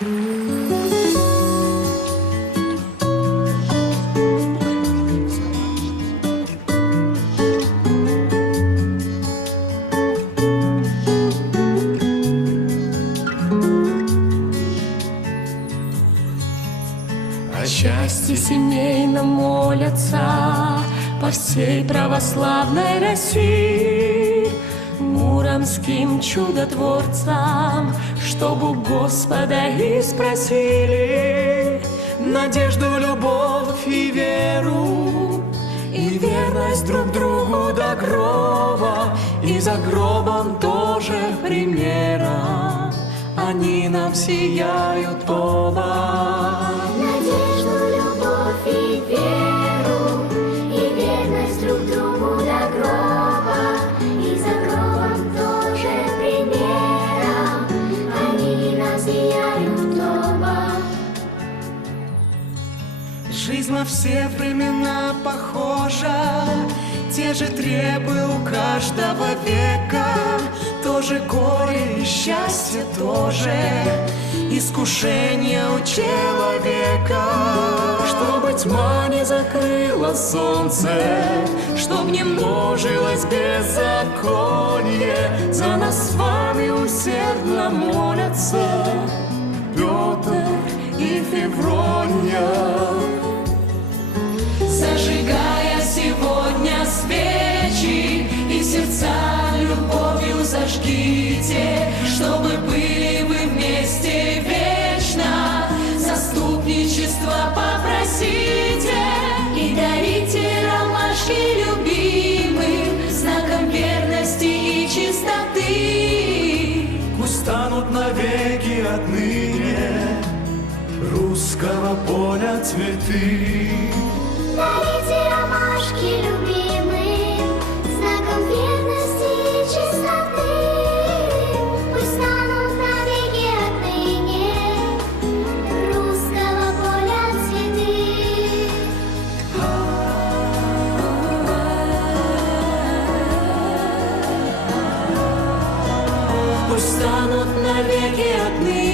О счастье семейном молятся по всей православной России, муромским чудотворцам, чтоб у Господа и спросили надежду, любовь и веру, и верность друг другу до гроба, и за гробом тоже примера они нам сияют оба. Надежду, любовь и веру, и верность друг другу до гроба, и за гробом тоже примером они нас сияют оба. Жизнь во все времена похожа, те же требы у каждого века, тоже горе и счастье, тоже искушение у человека. Чтобы тьма не закрыла солнце, чтоб не множилось беззаконие, за нас с вами усердно молятся Петр и Феврония. Зажигая сегодня свечи и сердца любовью зажгите, чтобы были вы вместе вечно, заступничество попросите и дарите ромашки любимым, знаком верности и чистоты. Пусть станут навеки отныне русского поля цветы. Дарите ромашки любимым, знаком верности и чистоты. Пусть станут навеки отныне русского поля цветы. Пусть станут навеки отныне